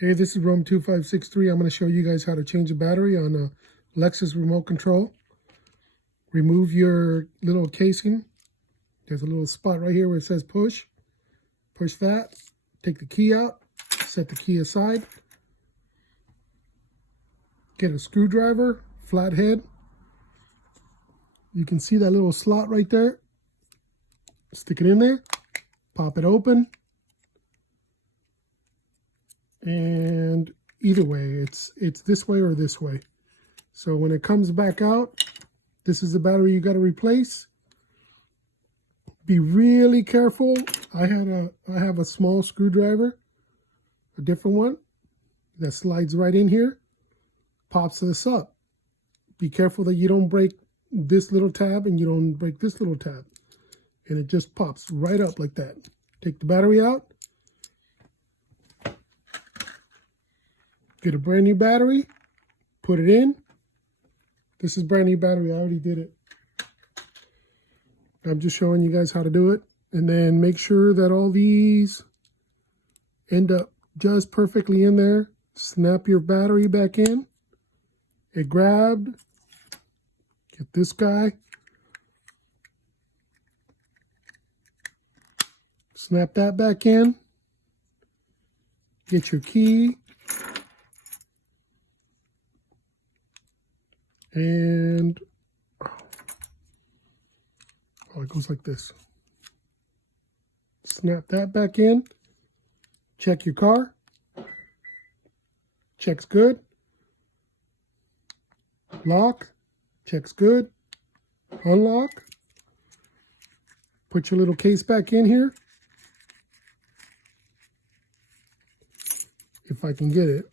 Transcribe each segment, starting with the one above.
Hey, this is Rome2563. I'm going to show you guys how to change a battery on a Lexus remote control. Remove your little casing. There's a little spot right here where it says push. Push that. Take the key out. Set the key aside. Get a screwdriver, flathead. You can see that little slot right there. Stick it in there. Pop it open. And either way, it's this way or this way. So when it comes back out, this is the battery you got to replace. Be really careful. I have a small screwdriver, a different one that slides right in here, pops this up. Be careful that you don't break this little tab and you don't break this little tab, and it just pops right up like that. Take the battery out. Get a brand new battery, put it in. This is brand new battery, I already did it. I'm just showing you guys how to do it. And then make sure that all these end up just perfectly in there. Snap your battery back in. It grabbed. Get this guy. Snap that back in. Get your key. And it goes like this. Snap that back in. Check your car. Checks good. Lock. Checks good. Unlock. Put your little case back in here. If I can get it.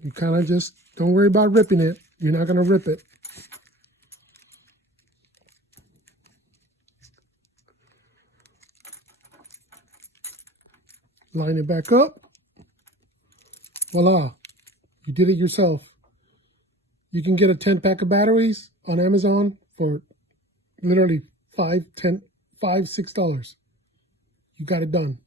You kind of just don't worry about ripping it. You're not going to rip it. Line it back up. Voila. You did it yourself. You can get a 10-pack of batteries on Amazon for literally $5, $6. You got it done.